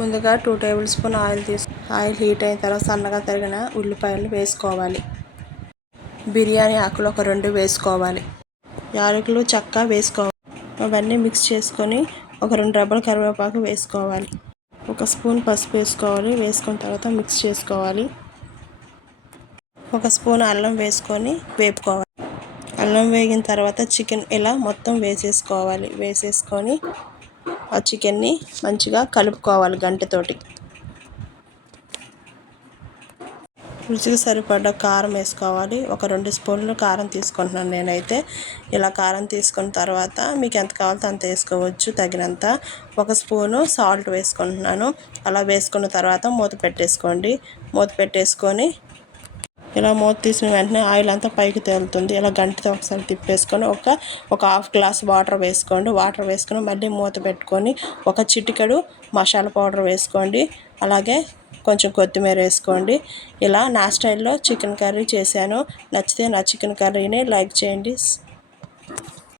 ముందుగా 2 table spoon oil heat అయిన తర్వాత సన్నగా తరిగిన ఉల్లిపాయలు వేసుకోవాలి. బిర్యానీ ఆకులు ఒక 2 వేసుకోవాలి. యాలకులు, చెక్క వేసుకోవాలి. అవన్నీ మిక్స్ చేసుకొని ఒక 2 రెబ్బల కరివేపాకు వేసుకోవాలి. 1 స్పూన్ పసుపు వేసుకోవాలి. వేసుకున్న తర్వాత మిక్స్ చేసుకోవాలి. 1 స్పూన్ అల్లం వేసుకొని వేపుకోవాలి. అల్లం వేగిన తర్వాత చికెన్ ఇలా మొత్తం వేసేసుకొని ఆ చికెన్ని మంచిగా కలుపుకోవాలి గంటెతోటి. రుచికి సరిపడ్డ కారం వేసుకోవాలి. ఒక 2 స్పూన్లు కారం తీసుకుంటున్నాను నేనైతే. ఇలా కారం తీసుకున్న తర్వాత మీకు ఎంత కావాలో అంత వేసుకోవచ్చు తగినంత. 1 స్పూను సాల్ట్ వేసుకుంటున్నాను. అలా వేసుకున్న తర్వాత మూత పెట్టేసుకోండి. మూత పెట్టేసుకొని ఇలా మూత తీసిన వెంటనే ఆయిల్ అంతా పైకి తేలుతుంది. ఇలా గంటతో ఒకసారి తిప్పేసుకొని ఒక హాఫ్ గ్లాస్ వాటర్ వేసుకోండి. వాటర్ వేసుకొని మళ్ళీ మూత పెట్టుకొని ఒక చిటికెడు మసాలా పౌడర్ వేసుకోండి. అలాగే కొంచెం కొత్తిమీర వేసుకోండి. ఇలా నా స్టైల్లో చికెన్ కర్రీ చేశాను. నచ్చితే నా చికెన్ కర్రీని లైక్ చేయండి.